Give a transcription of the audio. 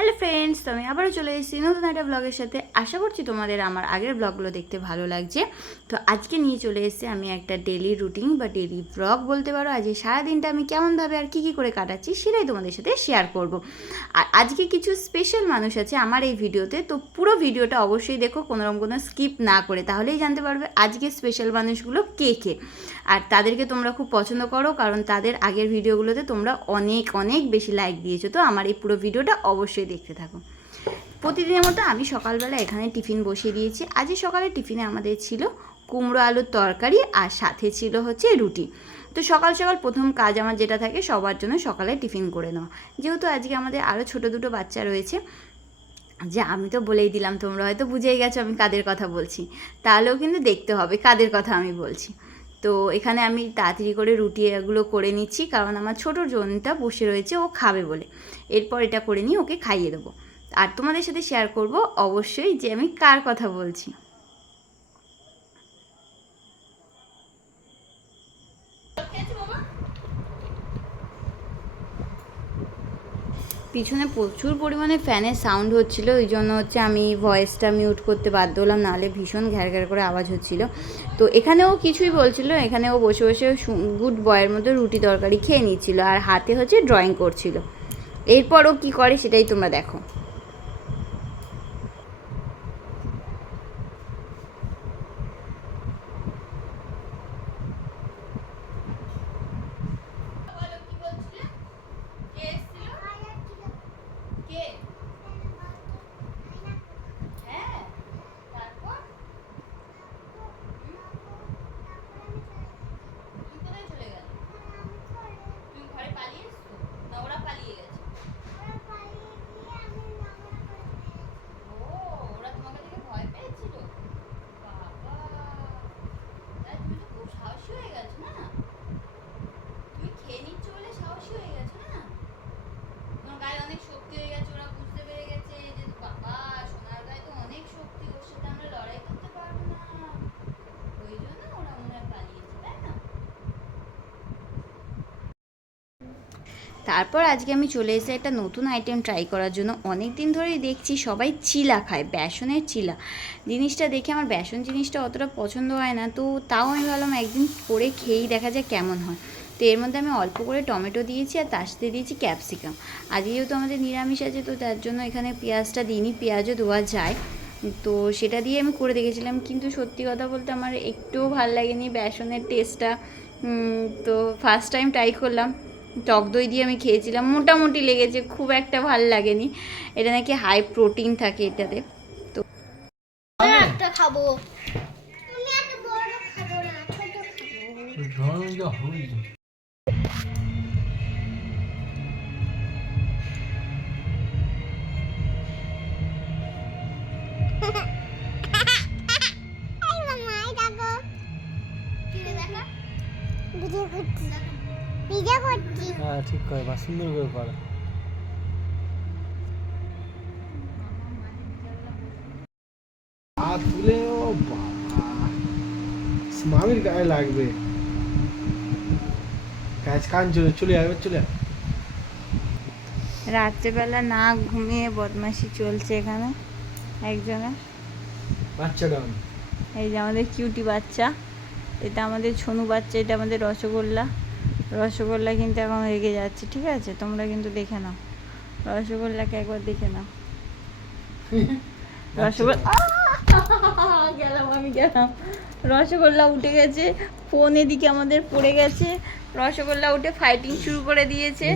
Hello friends, তো আমি আবারও চলে এসেছি নতুন একটা ব্লগের সাথে। আশা করছি তোমাদের আমার আগের ব্লগগুলো দেখতে ভালো লাগছে। তো আজকে নিয়ে চলে এসেছি আমি একটা ডেলি রুটিন বা ডেলি ব্লগ বলতে পারো। আজকে সারাদিনটা আমি কেমনভাবে আর কী করে কাটাচ্ছি সেটাই তোমাদের সাথে শেয়ার করব। আর আজকে কিছু স্পেশাল মানুষ আছে আমার এই ভিডিওতে, তো পুরো ভিডিওটা অবশ্যই দেখো, কোনোরকম কোনো স্কিপ না করে, তাহলেই জানতে পারবে আজকে স্পেশাল মানুষগুলো কে কে। আর তাদেরকে তোমরা খুব পছন্দ করো, কারণ তাদের আগের ভিডিওগুলোতে তোমরা অনেক অনেক বেশি লাইক দিয়েছো। তো আমার এই পুরো ভিডিওটা অবশ্যই দেখতে থাকো। প্রতিদিনের মতো আমি সকালবেলা এখানে টিফিন বসিয়ে দিয়েছি। আজকে সকালে টিফিনে আমাদের ছিল কুমড়ো আলুর তরকারি আর সাথে ছিল হচ্ছে রুটি। তো সকাল সকাল প্রথম কাজ আমার যেটা থাকে সবার জন্য সকালে টিফিন করে নেওয়া। যেহেতু আজকে আমাদের আরও ছোটো দুটো বাচ্চা রয়েছে, যে আমি তো বলেই দিলাম, তোমরা হয়তো বুঝেই গেছো আমি কাদের কথা বলছি, তাহলেও কিন্তু দেখতে হবে কাদের কথা আমি বলছি। তো এখানে আমি তাড়াতাড়ি করে রুটি এগুলো করে নিচ্ছি, কারণ আমার ছোটো জনটা বসে রয়েছে, ও খাবে বলে। এরপর এটা করে নিয়ে ওকে খাইয়ে দেবো। আর তোমাদের সাথে শেয়ার করব অবশ্যই যে আমি কার কথা বলছি। পিছনে প্রচুর পরিমাণে ফ্যানের সাউন্ড হচ্ছিলো, ওই জন্য হচ্ছে আমি ভয়েসটা মিউট করতে বাধ্য হলাম, নাহলে ভীষণ ঘ্যার ঘ্যার করে আওয়াজ হচ্ছিলো। তো এখানেও কিছুই বলছিল, এখানেও বসে বসে গুড বয়ের মতো রুটি তরকারি খেয়ে নিচ্ছিল আর হাতে হচ্ছে ড্রয়িং করছিল। এরপরও কী করে সেটাই তোমরা দেখো। তারপর আজকে আমি চলে এসে একটা নতুন আইটেম ট্রাই করার জন্য। অনেক দিন ধরেই দেখছি সবাই চিলা খায়, বেসনের চিলা। জিনিসটা দেখে আমার বেসন জিনিসটা অতটা পছন্দ হয় না, তো তাও আমি ভাবলাম একদিন করে খেয়েই দেখা যায় কেমন হয়। তো এর মধ্যে আমি অল্প করে টমেটো দিয়েছি আর তার সাথে দিয়েছি ক্যাপসিকাম। আজকে যেহেতু আমাদের নিরামিষ আছে, তো তার জন্য এখানে পেঁয়াজটা দিইনি, পেঁয়াজও দেওয়া যায়। তো সেটা দিয়ে আমি করে দেখেছিলাম, কিন্তু সত্যি কথা বলতে আমার একটুও ভালো লাগেনি বেসনের টেস্টটা। তো ফার্স্ট টাইম ট্রাই করলাম, টক দই দিয়ে আমি খেয়েছিলাম, মোটামুটি লেগেছে, খুব একটা ভালো লাগেনি। এটা নাকি হাই প্রোটিন থাকে এটাতে। তো একটা খাবো, আমি এত বড় খাবো না, ছোট খাবো। হ্যাঁ ঠিক করে বা সুন্দর করে কর। হাত তুলে, ও বাবা, মামির গায়ে লাগবে। কাজ কান চলে চলে যাবে, চলে রাত্রেবেলা না ঘুমিয়ে বদমাশি চলছে এখানে একজনের। বাচ্চাটা এই যে আমাদের কিউটি বাচ্চা, এটা আমাদের ছনু বাচ্চা, এটা আমাদের রসগোল্লা। রসগোল্লা কিন্তু এখন রেগে যাচ্ছে, ঠিক আছে, তোমরা কিন্তু দেখে নাও রসগোল্লাকে, একবার দেখে নাও। রসগোল্লা গেলাম, রসগোল্লা উঠে গেছে, ফোন এদিকে আমাদের পড়ে গেছে, রসগোল্লা উঠে ফাইটিং শুরু করে দিয়েছে।